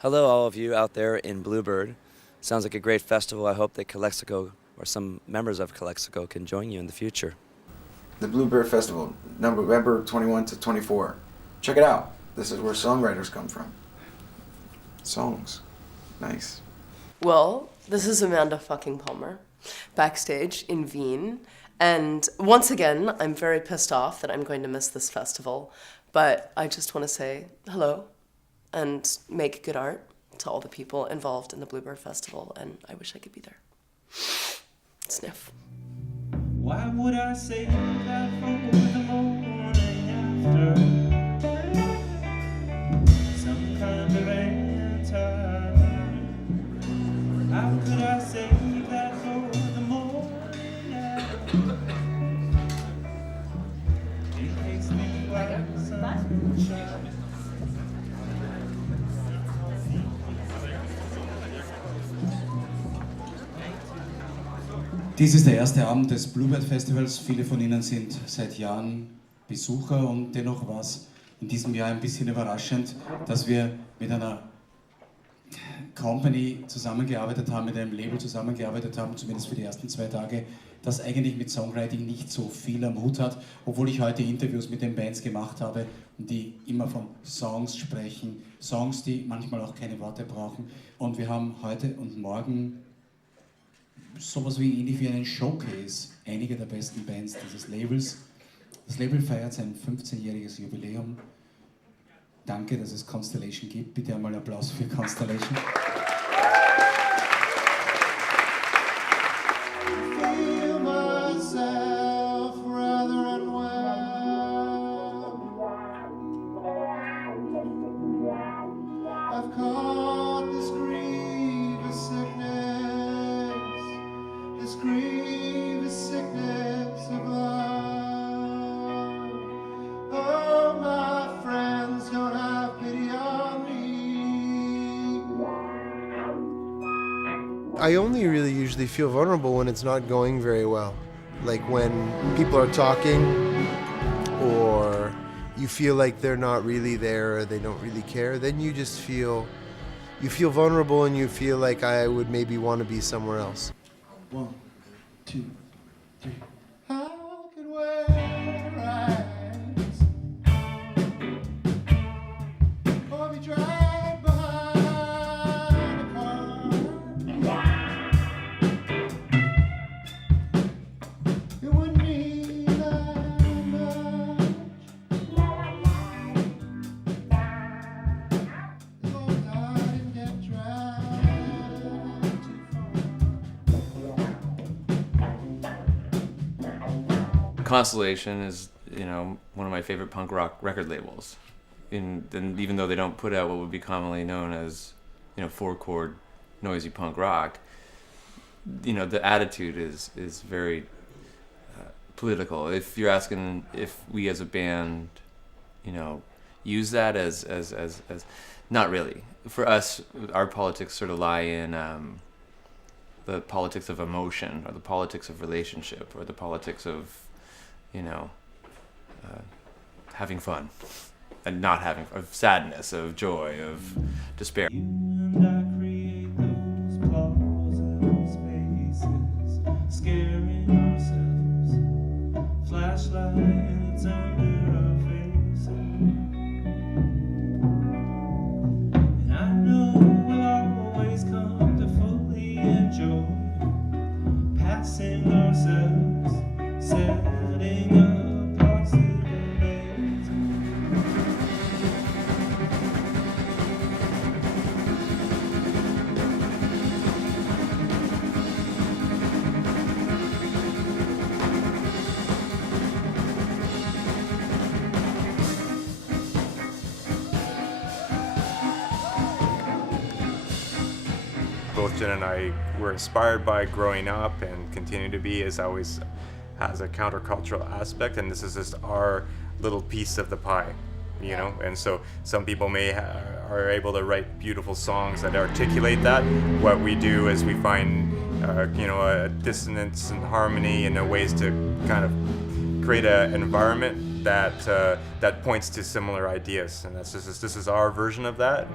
Hello, all of you out there in Bluebird. Sounds like a great festival. I hope that Calexico or some members of Calexico can join you in the future. The Bluebird Festival, November 21 to 24. Check it out. This is where songwriters come from. Songs. Nice. Well, this is Amanda fucking Palmer, backstage in Wien. And once again, I'm very pissed off that I'm going to miss this festival. But I just want to say hello and make good art to all the people involved in the Bluebird Festival. And I wish I could be there. Sniff. Why would I say that for the morning after? Some kind of answer. How could I say that for the morning after? It makes me like sunshine. Dies ist der erste Abend des Bluebird Festivals. Viele von Ihnen sind seit Jahren Besucher und dennoch war es in diesem Jahr ein bisschen überraschend, dass wir mit einer Company zusammengearbeitet haben, mit einem Label zusammengearbeitet haben, zumindest für die ersten 2 Tage, das eigentlich mit Songwriting nicht so viel am Hut hat, obwohl ich heute Interviews mit den Bands gemacht habe, die immer von Songs sprechen, Songs, die manchmal auch keine Worte brauchen. Und wir haben heute und morgen sowas wie ähnlich wie einen Showcase einiger der besten Bands dieses Labels. Das Label feiert sein 15-jähriges Jubiläum. Danke, dass es Constellation gibt. Bitte einmal Applaus für Constellation. I only really usually feel vulnerable when it's not going very well. Like when people are talking or you feel like they're not really there or they don't really care, then you just feel vulnerable and you feel like I would maybe want to be somewhere else. 1, 2, 3. How could we rise or be dragged behind a car? It wouldn't mean that much. As long as I didn't get dragged too far. Constellation is, one of my favorite punk rock record labels. And even though they don't put out what would be commonly known as, 4-chord noisy punk rock, the attitude is very political. If you're asking if we as a band, use that as not really. For us, our politics sort of lie in the politics of emotion, or the politics of relationship, or the politics of having fun and not having, of sadness, of joy, of despair. You and I create those pauses, spaces, scaring ourselves, flashlights under our faces. And I know we'll always come to fully enjoy passing ourselves, setting up possible days. Both Jen and I were inspired by growing up and continue to be, as always has a countercultural aspect, and this is just our little piece of the pie, and so some people are able to write beautiful songs that articulate that. What we do is we find a dissonance and harmony and ways to kind of create an environment that points to similar ideas, and this is our version of that.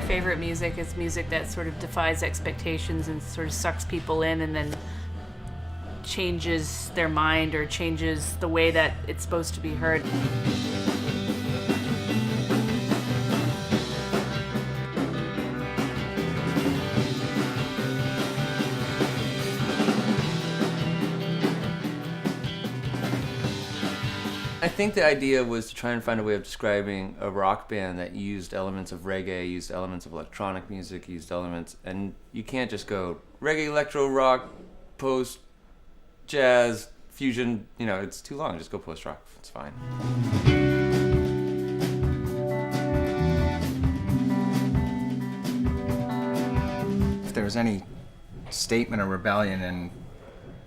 my favorite music is music that sort of defies expectations and sort of sucks people in and then changes their mind or changes the way that it's supposed to be heard. I think the idea was to try and find a way of describing a rock band that used elements of reggae, used elements of electronic music, used elements, and you can't just go reggae, electro, rock, post, jazz, fusion, you know, it's too long, just go post rock, it's fine. If there was any statement or rebellion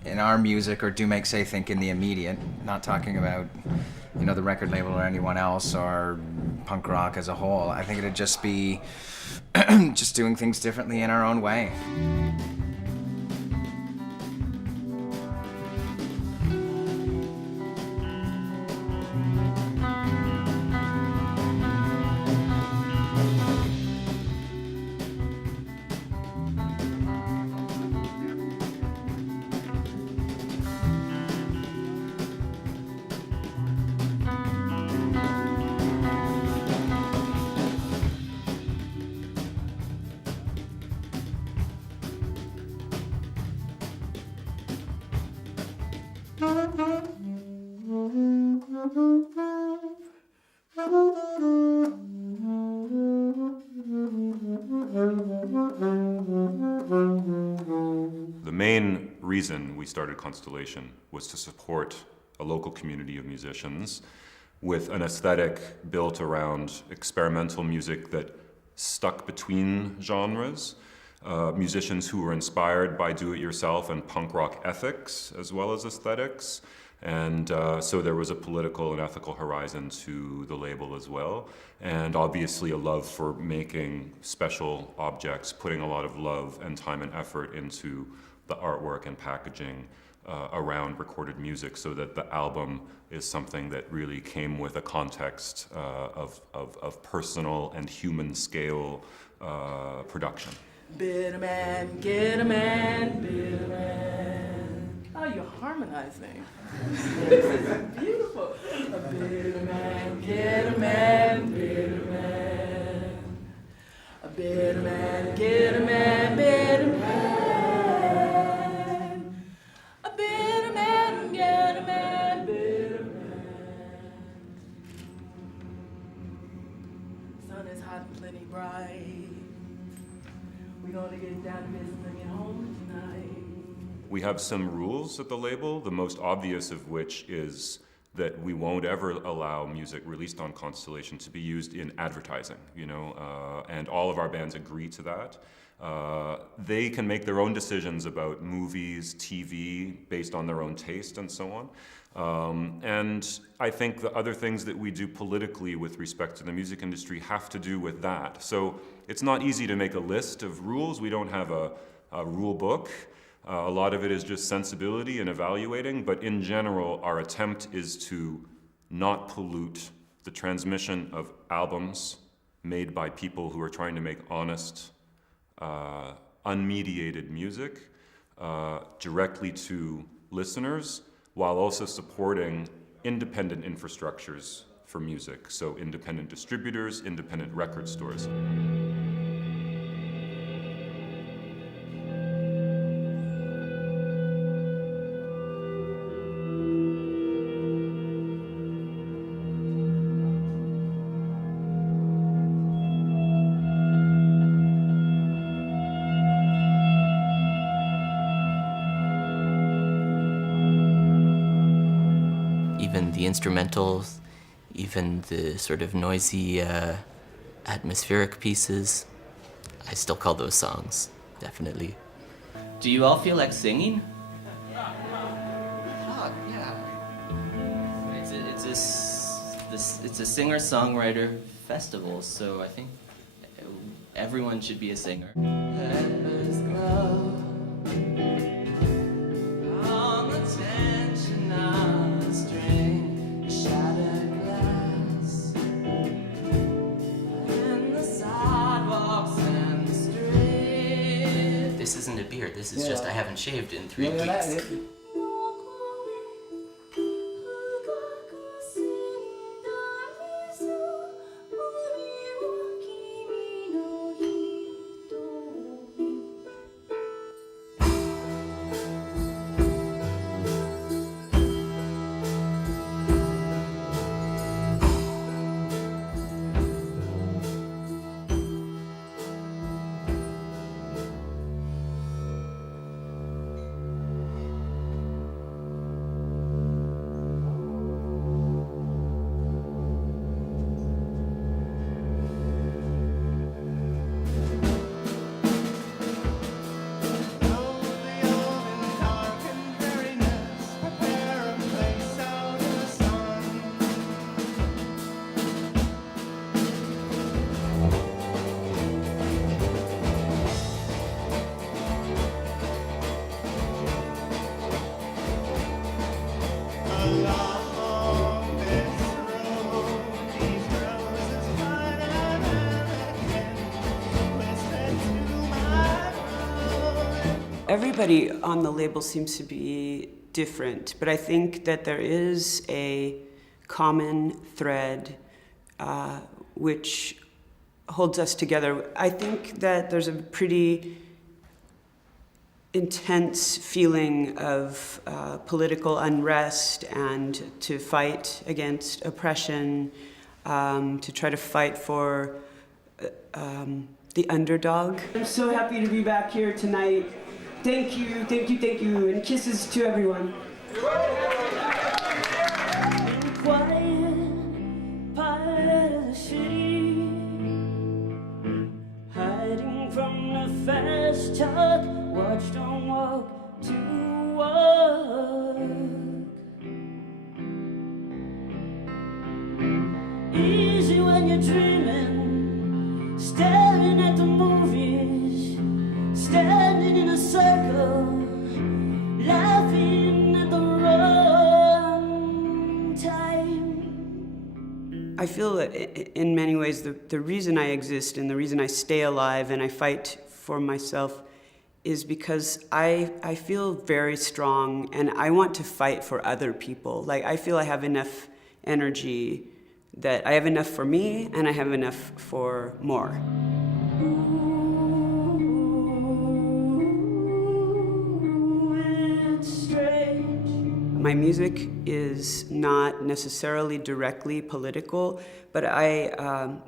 in our music or Do Make Say Think in the immediate, not talking about, you know, the record label or anyone else or punk rock as a whole, I think it'd just be just doing things differently in our own way. The main reason we started Constellation was to support a local community of musicians with an aesthetic built around experimental music that stuck between genres, musicians who were inspired by do-it-yourself and punk rock ethics as well as aesthetics. And so there was a political and ethical horizon to the label as well. And obviously a love for making special objects, putting a lot of love and time and effort into the artwork and packaging around recorded music so that the album is something that really came with a context of personal and human scale production. Bitter man, get a man, bitter man. Oh, you're harmonizing. This is beautiful. A bitter man, get a man, bitter man. A bitter man, get a man, bitter man. A bitter man, get a man, bitter man. Sun is hot and plenty bright. We're gonna get down to business and get home tonight. We have some rules at the label, the most obvious of which is that we won't ever allow music released on Constellation to be used in advertising, you know, and all of our bands agree to that. They can make their own decisions about movies, TV, based on their own taste and so on. And I think the other things that we do politically with respect to the music industry have to do with that. So it's not easy to make a list of rules. We don't have a rule book. A lot of it is just sensibility and evaluating, but in general, our attempt is to not pollute the transmission of albums made by people who are trying to make honest, unmediated music directly to listeners, while also supporting independent infrastructures for music, so independent distributors, independent record stores. Instrumentals, even the sort of noisy atmospheric pieces, I still call those songs, definitely. Do you all feel like singing? Oh, yeah. It's a singer-songwriter festival, so I think everyone should be a singer. shaved in 3 Look at that, weeks. eh? Everybody on the label seems to be different, but I think that there is a common thread which holds us together. I think that there's a pretty intense feeling of political unrest and to fight against oppression, to try to fight for the underdog. I'm so happy to be back here tonight. Thank you, thank you, thank you, and kisses to everyone. Quiet part of the city, hiding from the fast talk, watch don't walk to work. Easy when you're dreaming, staring at the movies, standing in a circle, laughing at the wrong time. I feel that in many ways the reason I exist and the reason I stay alive and I fight for myself is because I feel very strong and I want to fight for other people. Like, I feel I have enough energy, that I have enough for me and I have enough for more. My music is not necessarily directly political, but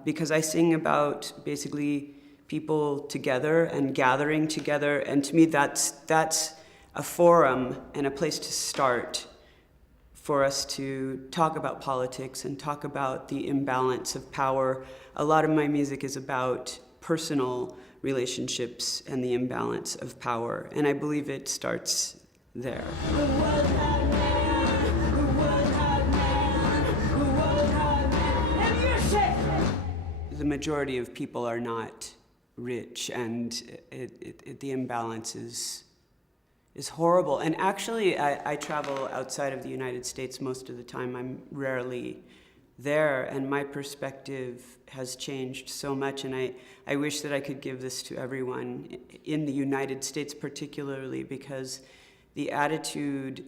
because I sing about basically people together and gathering together, and to me that's a forum and a place to start for us to talk about politics and talk about the imbalance of power. A lot of my music is about personal relationships and the imbalance of power, and I believe it starts there. The majority of people are not rich, and the imbalance is horrible. And actually, I travel outside of the United States most of the time. I'm rarely there, and my perspective has changed so much, and I wish that I could give this to everyone in the United States particularly, because the attitude,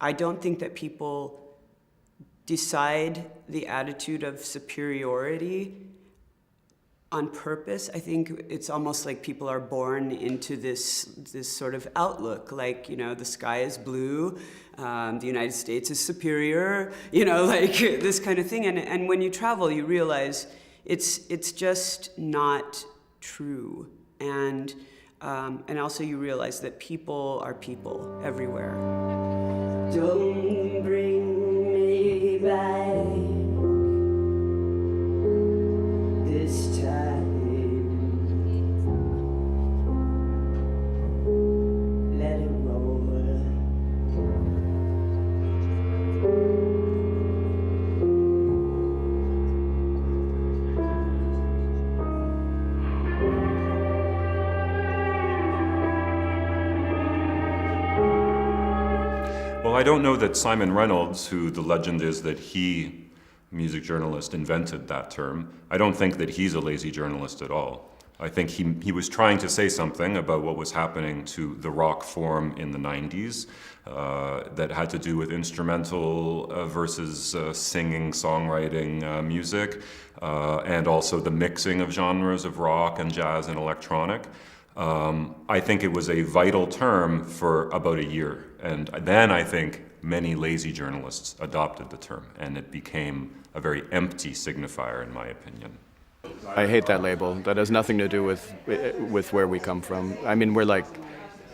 I don't think that people decide the attitude of superiority on purpose. I think it's almost like people are born into this sort of outlook, like, you know, the sky is blue, the United States is superior, you know, like this kind of thing. And when you travel, you realize it's just not true. And also you realize that people are people everywhere. Don't bring me back this time. Let it roll. Well, I don't know that Simon Reynolds, who the legend is that he, music journalist, invented that term. I don't think that he's a lazy journalist at all. I think he was trying to say something about what was happening to the rock form in the 90s that had to do with instrumental versus singing, songwriting music, and also the mixing of genres of rock and jazz and electronic. I think it was a vital term for about a year, and then I think many lazy journalists adopted the term, and it became a very empty signifier, in my opinion. I hate that label. That has nothing to do with where we come from. I mean, we're like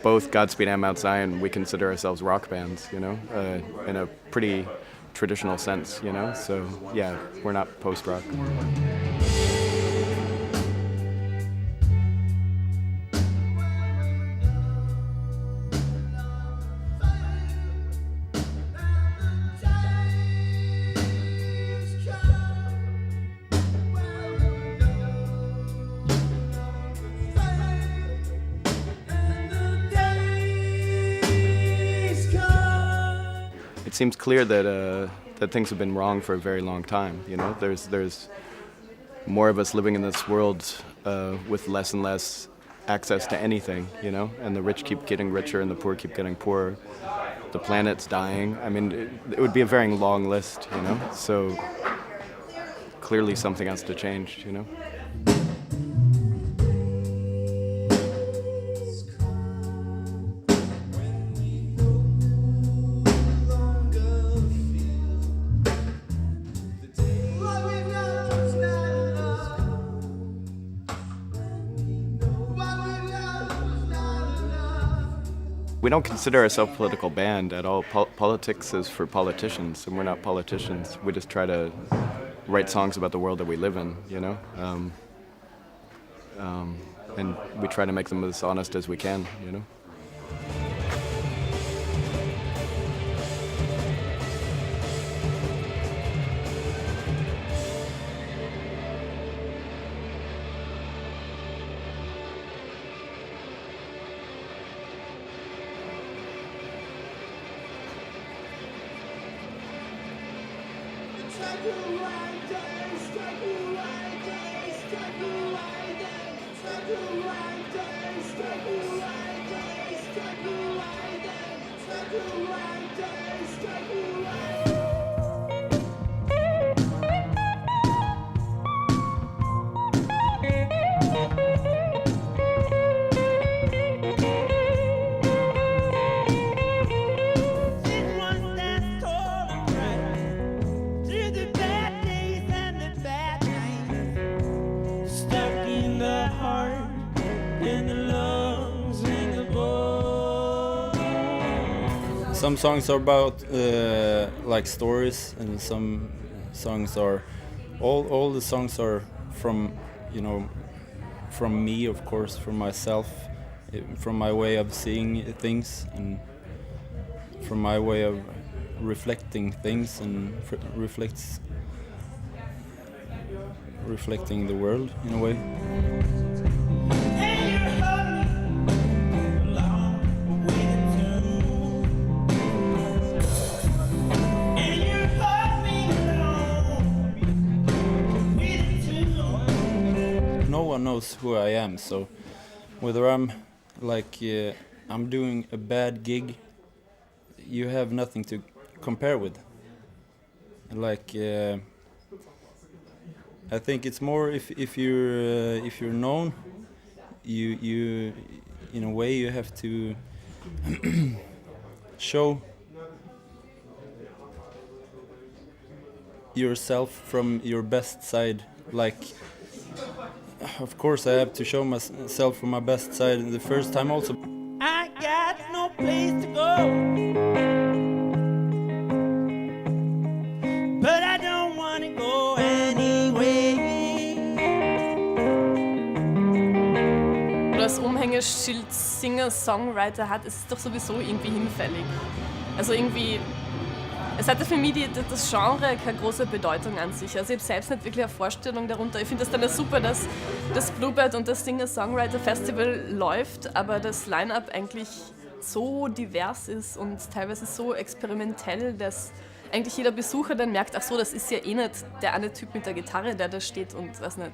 both Godspeed and Mount Zion. We consider ourselves rock bands, you know, in a pretty traditional sense, you know. So yeah, we're not post-rock. It seems clear that things have been wrong for a very long time. You know, there's more of us living in this world with less and less access to anything. You know, and the rich keep getting richer and the poor keep getting poorer. The planet's dying. I mean, it would be a very long list. You know, so clearly something has to change. You know. We don't consider ourselves a political band at all. Politics is for politicians, and we're not politicians. We just try to write songs about the world that we live in, you know? And we try to make them as honest as we can, you know? Some songs are about like stories, and some songs are all the songs are from, you know, from me, of course, from myself, from my way of seeing things, and from my way of reflecting things, and reflecting the world in a way. Knows who I am, so whether I'm like I'm doing a bad gig, you have nothing to compare with. Like I think it's more if you're known, you in a way you have to show yourself from your best side. Like, of course, I have to show myself from my best side the first time also. I got no place to go, but I don't want to go anyway. Das Umhängeschild Singer-Songwriter hat, ist doch sowieso irgendwie hinfällig. Also irgendwie, es hatte für mich das Genre keine große Bedeutung an sich. Also ich habe selbst nicht wirklich eine Vorstellung darunter. Ich finde es dann ja super, dass das Bluebird und das Singer-Songwriter-Festival läuft, aber das Line-Up eigentlich so divers ist und teilweise so experimentell, dass eigentlich jeder Besucher dann merkt, ach so, das ist ja eh nicht der eine Typ mit der Gitarre, der da steht und, weiß nicht,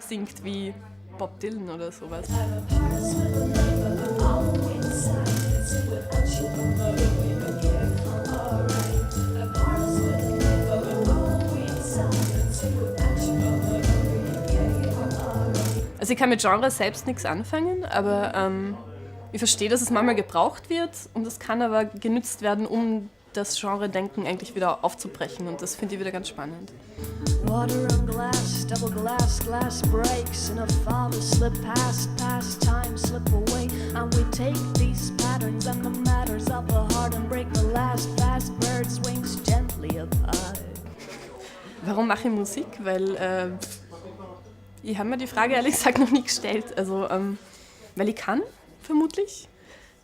singt wie Bob Dylan oder sowas. Also ich kann mit Genre selbst nichts anfangen, aber ich verstehe, dass es manchmal gebraucht wird und es kann aber genützt werden, um das Genre-Denken eigentlich wieder aufzubrechen und das finde ich wieder ganz spannend. Water on glass, double glass, glass breaks, and a father slip past, time slip away, and we take these patterns and the matters of the heart and break the last fast bird swings gently apart. Warum mache ich Musik? Weil ich habe mir die Frage ehrlich gesagt noch nie gestellt. Also weil ich kann, vermutlich.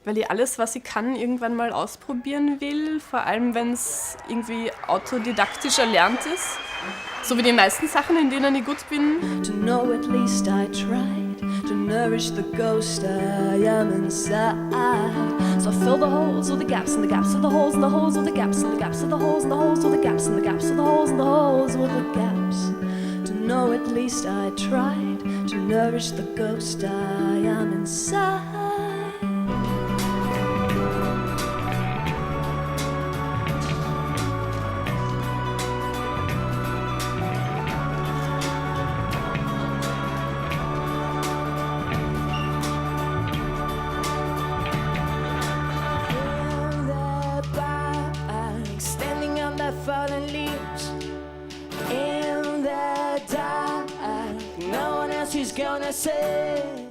Weil ich alles, was ich kann, irgendwann mal ausprobieren will. Vor allem, wenn es irgendwie autodidaktisch erlernt ist. So wie die meisten Sachen, in denen ich gut bin. To know at least I tried to nourish the ghost I am inside. So I fill the holes with the gaps and the gaps of the holes and the holes with the gaps and the gaps of the holes and the holes with the gaps and the gaps of the holes and the holes with the gaps. To know at least I tried to nourish the ghost I am inside.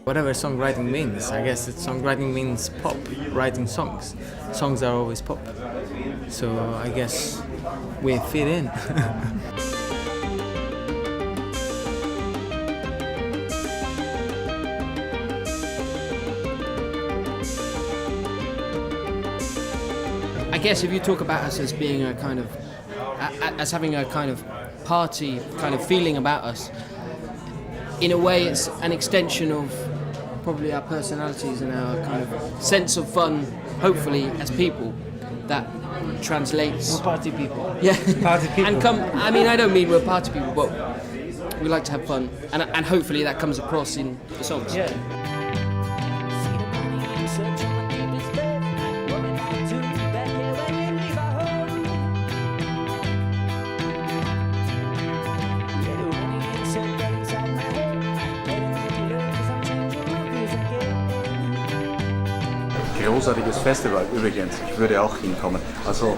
Whatever songwriting means, I guess songwriting means pop, writing songs. Songs are always pop. So I guess we fit in. I guess if you talk about us as being a kind of, as having a kind of party kind of feeling about us, in a way it's an extension of probably our personalities and our kind of sense of fun, hopefully, as people, that translates... We're party people. Yeah. Party people. And I mean, I don't mean we're party people, but we like to have fun, and hopefully that comes across in the songs. Yeah. Großartiges Festival übrigens. Ich würde auch hinkommen. Also,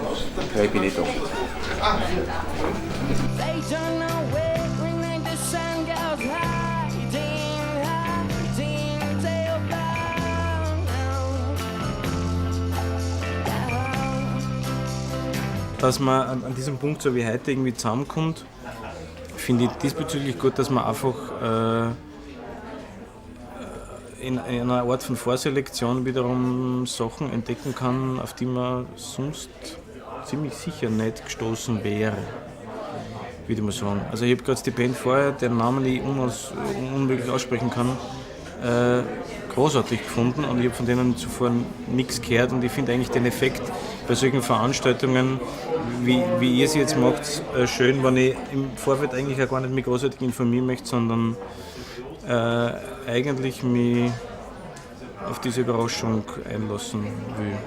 Repinito. Dass man an diesem Punkt so wie heute irgendwie zusammenkommt, finde ich diesbezüglich gut, dass man einfach in einer Art von Vorselektion wiederum Sachen entdecken kann, auf die man sonst ziemlich sicher nicht gestoßen wäre, würde ich mal sagen. Also ich habe gerade die Band vorher, deren Namen ich unmöglich aussprechen kann, großartig gefunden und ich habe von denen zuvor nichts gehört und ich finde eigentlich den Effekt bei solchen Veranstaltungen, wie ihr sie jetzt macht, schön, wenn ich im Vorfeld eigentlich auch gar nicht mich großartig informieren möchte, sondern eigentlich mich auf diese Überraschung einlassen will.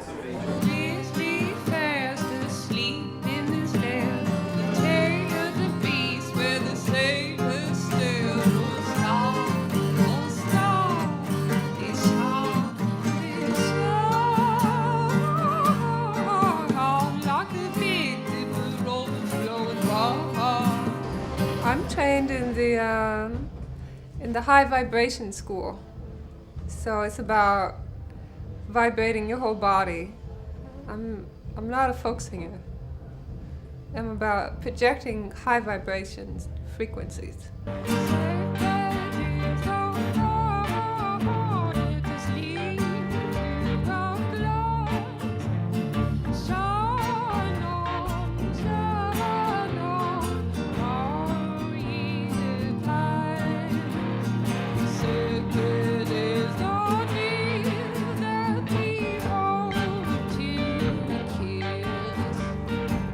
I'm trained in the high vibration school. So it's about vibrating your whole body. I'm not a folk singer. I'm about projecting high vibrations, frequencies.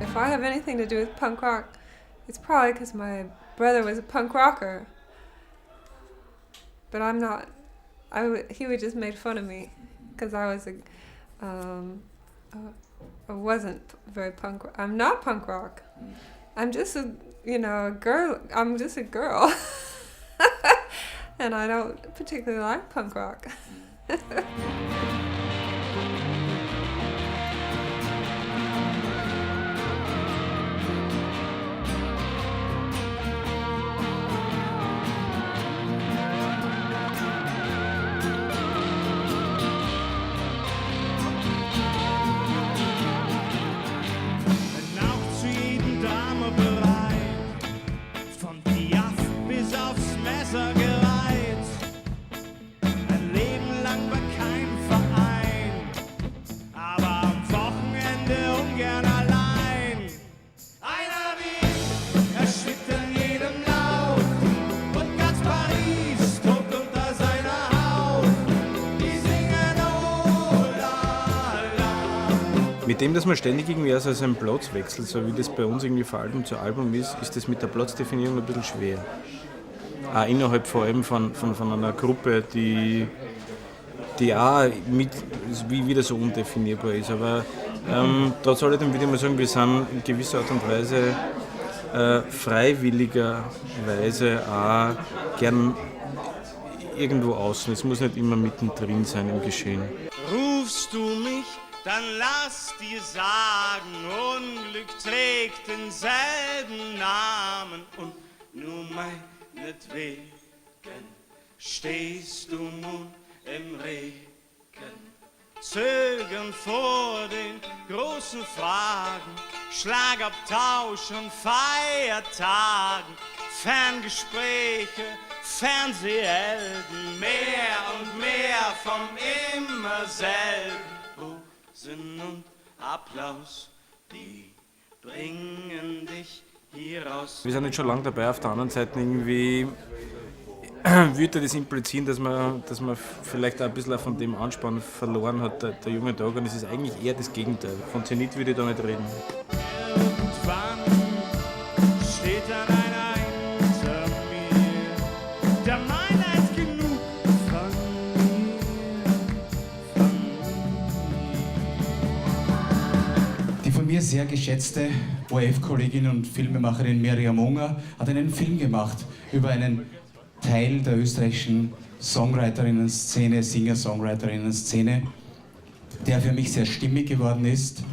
If I have anything to do with punk rock, it's probably because my brother was a punk rocker. but I'm not. He would just make fun of me because I was I wasn't very punk. I'm not punk rock. I'm just a girl. I'm just a girl, and I don't particularly like punk rock. Mit dem, dass man ständig irgendwie also einen Platz wechselt, so wie das bei uns irgendwie von Album zu Album ist das mit der Platzdefinierung ein bisschen schwer. Auch innerhalb vor allem von einer Gruppe, die auch wieder so undefinierbar ist. Aber da soll ich dann wieder mal sagen, wir sind in gewisser Art und Weise freiwilligerweise auch gern irgendwo außen. Es muss nicht immer mittendrin sein im Geschehen. Rufst du mich, dann lass dir sagen, Unglück trägt denselben Namen und nur meinetwegen stehst du nun im Regen. Zögern vor den großen Fragen, Schlagabtausch und Feiertagen, Ferngespräche, Fernsehhelden, mehr und mehr vom immer selben. Sinn und Applaus, die bringen dich hier raus. Wir sind jetzt schon lange dabei, auf der anderen Seite irgendwie würde das implizieren, dass man vielleicht auch ein bisschen von dem Anspann verloren hat, der junge Tag, und es ist eigentlich eher das Gegenteil. Von Zenit würde ich da nicht reden. Irgendwann steht dann einer hinter mir, der Meinheit genug von mir. Die von mir sehr geschätzte ORF-Kollegin und Filmemacherin Miriam Unger hat einen Film gemacht über einen Teil der österreichischen Songwriterinnen-Szene, Singer-Songwriterinnen-Szene, der für mich sehr stimmig geworden ist.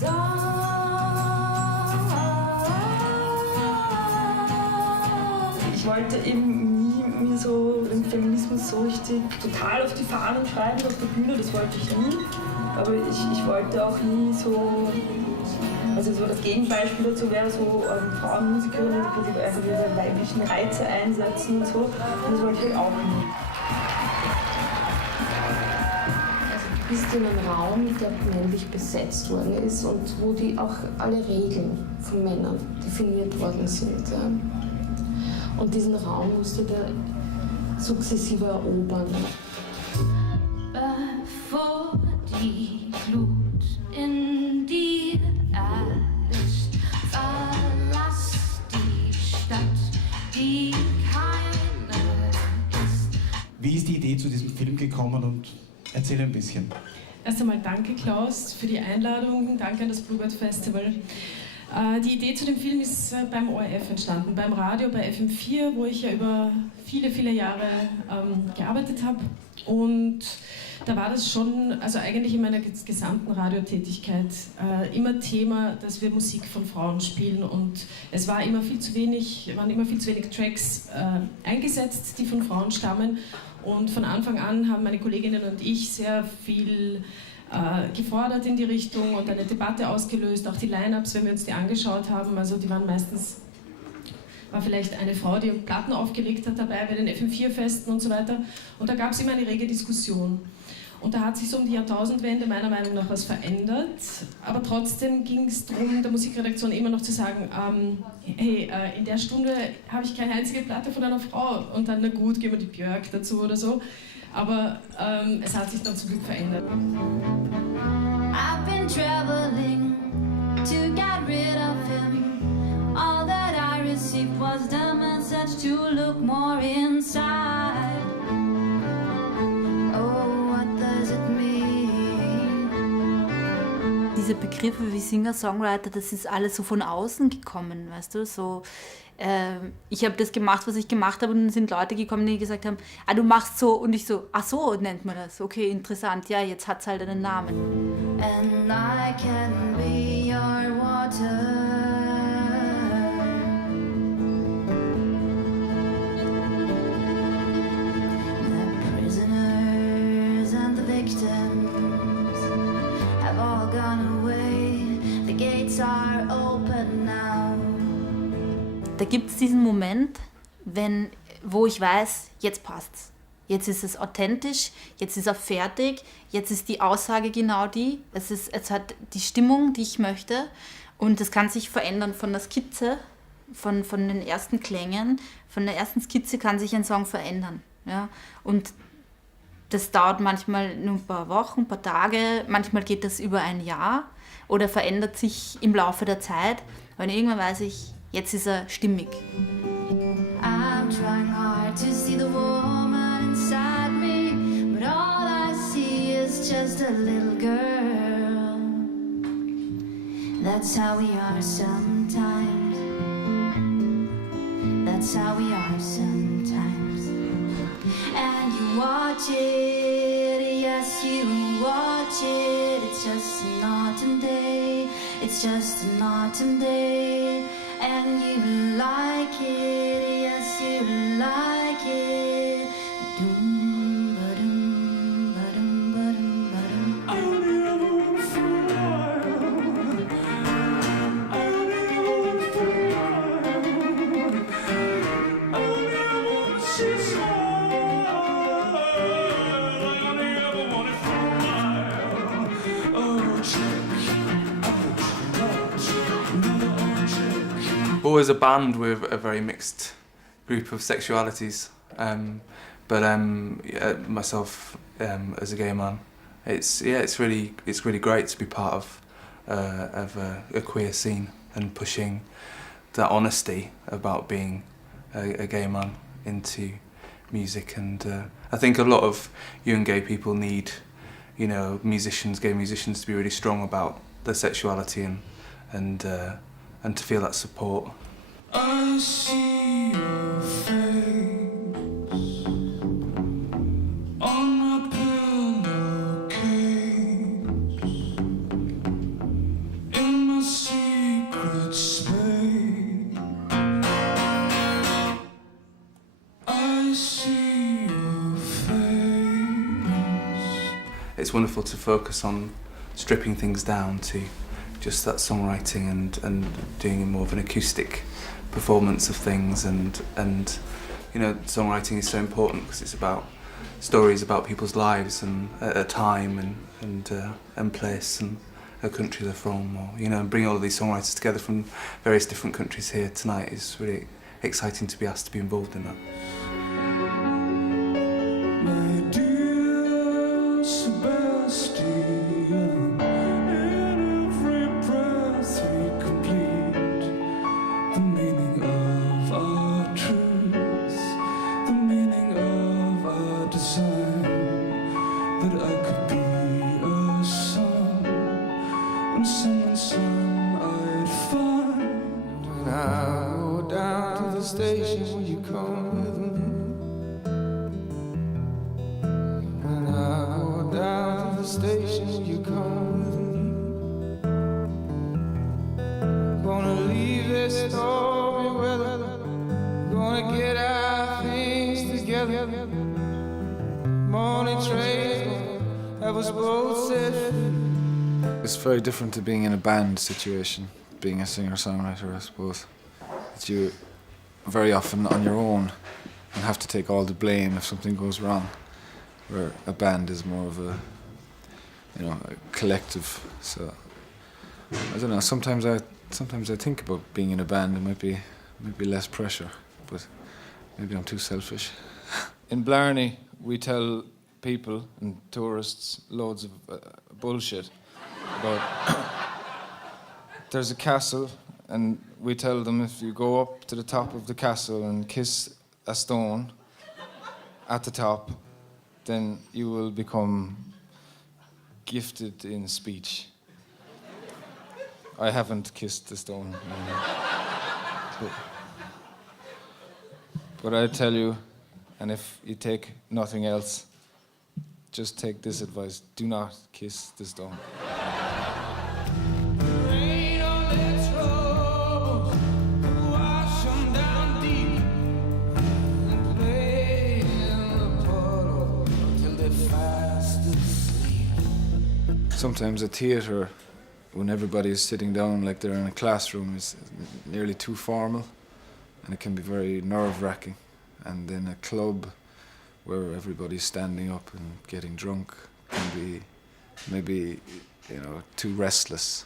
Ich wollte eben nie mir so den Feminismus so richtig total auf die Fahnen schreiben, auf der Bühne, das wollte ich nie. Aber ich wollte auch nie so, also so das Gegenbeispiel dazu wäre so Frauenmusikerinnen, die einfach ihre weiblichen Reize einsetzen und so. Und das wollte ich halt auch nie. Also du bist in einem Raum, der männlich besetzt worden ist und wo die auch alle Regeln von Männern definiert worden sind. Ja. Und diesen Raum musst du da sukzessive erobern. Bevor die Glut in dir erlischt, verlass die Stadt, die keine ist. Wie ist die Idee zu diesem Film gekommen und erzähl ein bisschen. Erst einmal danke Klaus für die Einladung, danke an das Bluebird Festival. Die Idee zu dem Film ist beim ORF entstanden, beim Radio, bei FM4, wo ich ja über viele, viele Jahre gearbeitet habe. Und da war das schon, also eigentlich in meiner gesamten Radiotätigkeit, immer Thema, dass wir Musik von Frauen spielen. Und es war waren immer viel zu wenig Tracks eingesetzt, die von Frauen stammen. Und von Anfang an haben meine Kolleginnen und ich sehr viel gefordert in die Richtung und eine Debatte ausgelöst, auch die Line-Ups, wenn wir uns die angeschaut haben, also die waren meistens, war vielleicht eine Frau, die Platten aufgelegt hat dabei bei den FM4-Festen und so weiter, und da gab es immer eine rege Diskussion. Und da hat sich so um die Jahrtausendwende meiner Meinung nach was verändert, aber trotzdem ging es darum, der Musikredaktion immer noch zu sagen, hey, in der Stunde habe ich keine einzige Platte von einer Frau, und dann, na gut, geben wir die Björk dazu oder so. Aber es hat sich dann zum Glück verändert. I've been traveling to get rid of him. All that I received was the message to look more inside. diese Begriffe wie Singer-Songwriter, das ist alles so von außen gekommen, weißt du, so ich habe das gemacht, was ich gemacht habe und dann sind Leute gekommen, die gesagt haben, du machst so und ich so, ach so nennt man das, okay, interessant, ja, jetzt hat's halt einen Namen. And I can be your water. The prisoners and the victims have all gone away. The gates are open now. Da gibt es diesen Moment, wo ich weiß, jetzt passt's. Jetzt ist es authentisch, jetzt ist er fertig, jetzt ist die Aussage genau die. Es hat die Stimmung, die ich möchte und es kann sich verändern von der Skizze, von den ersten Klängen. Von der ersten Skizze kann sich ein Song verändern. Ja? Und das dauert manchmal nur ein paar Wochen, ein paar Tage, manchmal geht das über ein Jahr oder verändert sich im Laufe der Zeit. Und irgendwann weiß ich, jetzt ist er stimmig. I'm trying hard to see the woman inside me, but all I see is just a little girl. That's how we are sometimes. That's how we are sometimes. And you watch it, yes you watch it. It's just an autumn day. It's just an autumn day. And you like it, yes you like it. Doom ba doom ba doom ba doom ba doom. I only ever wanna fly. I only ever wanna fly. I only ever wanna see smile. I only ever wanna fly. Oh, Always a band with a very mixed group of sexualities, but myself as a gay man, it's really great to be part of a queer scene and pushing that honesty about being a gay man into music. And I think a lot of young gay people need, gay musicians to be really strong about their sexuality and to feel that support. I see your face on my pillowcase, in my secret space. I see your face. It's wonderful to focus on stripping things down to just that songwriting and doing more of an acoustic performance of things, and songwriting is so important because it's about stories about people's lives and at a time and place and a country they're from, or bringing all of these songwriters together from various different countries here tonight is really exciting to be asked to be involved in that. My dear Sebastian, in every breath we complete the meaning of our truth, the meaning of our design, that I could be a son, and someone's son I'd find. When I go down to the station, will you come with me? When I go down to the station, will you come with me? Gonna leave this stormy weather, gonna get our things together. Morning train, have us both set free. It's very different to being in a band situation, being a singer-songwriter, I suppose. That you're very often on your own and have to take all the blame if something goes wrong, where a band is more of a collective. So I don't know. Sometimes I think about being in a band. It might be less pressure, but maybe I'm too selfish. In Blarney, we tell people and tourists loads of bullshit about. There's a castle, and we tell them if you go up to the top of the castle and kiss a stone at the top, then you will become gifted in speech. I haven't kissed the stone. But I tell you, and if you take nothing else, just take this advice: do not kiss the stone. Sometimes a theatre, when everybody is sitting down like they're in a classroom, is nearly too formal, and it can be very nerve-wracking. And then a club where everybody's standing up and getting drunk can be maybe, too restless.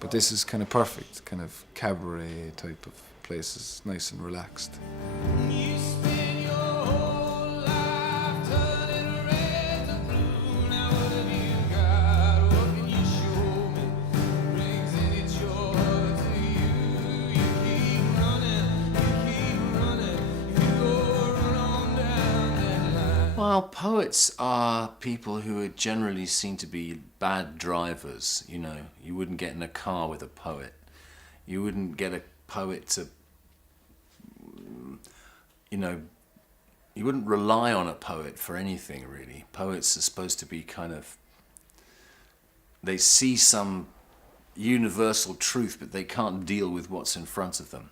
But this is kind of perfect, kind of cabaret type of places, nice and relaxed. Well, poets are people who are generally seen to be bad drivers, You wouldn't get in a car with a poet. You wouldn't get a poet to, you wouldn't rely on a poet for anything, really. Poets are supposed to be they see some universal truth, but they can't deal with what's in front of them.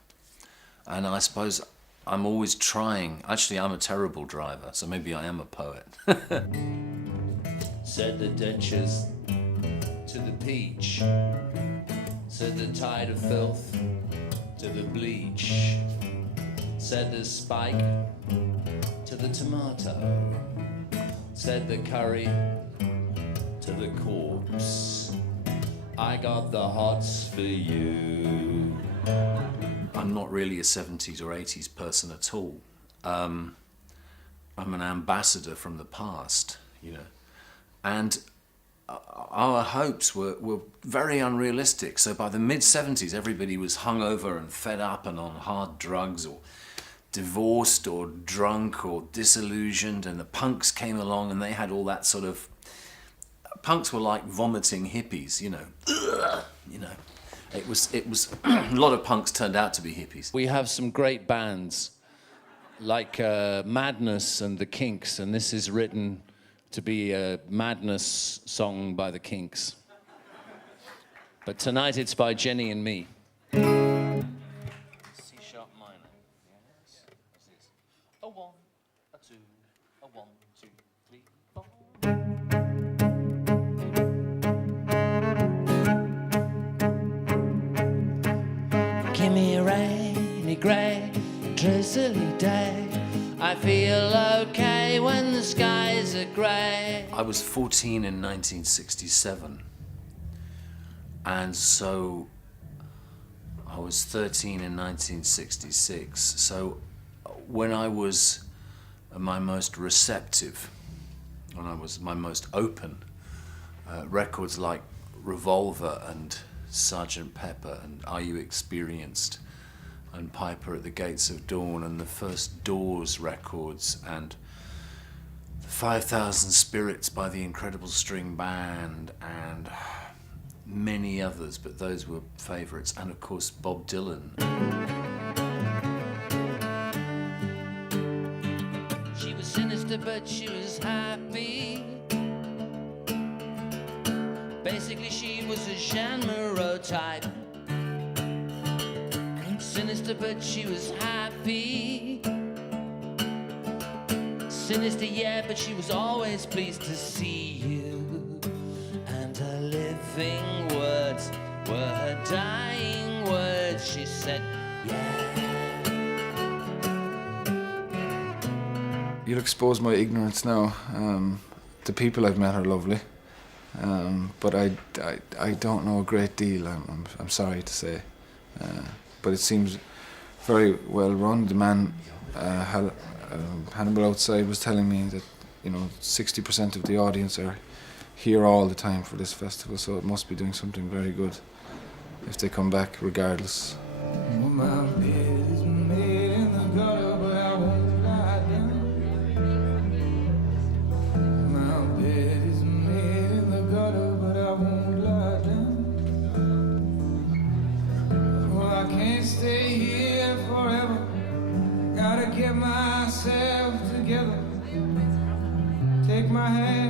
And I suppose I'm always trying. Actually, I'm a terrible driver, so maybe I am a poet. Said the Duchess to the peach, said the tide of filth to the bleach, said the spike to the tomato, said the curry to the corpse. I got the hots for you. I'm not really a 70s or 80s person at all. I'm an ambassador from the past, And our hopes were very unrealistic. So by the mid-70s, everybody was hungover and fed up and on hard drugs, or divorced or drunk or disillusioned, and the punks came along and they had all that sort of... Punks were like vomiting hippies, It was a lot of punks turned out to be hippies. We have some great bands like Madness and the Kinks, and this is written to be a Madness song by the Kinks. But tonight it's by Jenny and me. C# minor. Yes. What's this? A 1, a 2, a 1, 2, 3, 4. Give me a rainy, grey, drizzly day. I feel okay when the skies are grey. I was 14 in 1967, and so I was 13 in 1966. So when I was my most receptive, when I was my most open, records like Revolver and Sgt. Pepper and Are You Experienced and Piper at the Gates of Dawn and the first Doors records and 5,000 Spirits by the Incredible String Band and many others, but those were favourites, and of course Bob Dylan. She was sinister but she was happy. Basically she was a JARMER type. Sinister but she was happy. Sinister, yeah, but she was always pleased to see you. And her living words were her dying words. She said, yeah. You'll expose my ignorance now. The people I've met are lovely, but I don't know a great deal. I'm sorry to say, but it seems very well run. The man, Hannibal outside, was telling me that 60% of the audience are here all the time for this festival, so it must be doing something very good if they come back regardless. my head.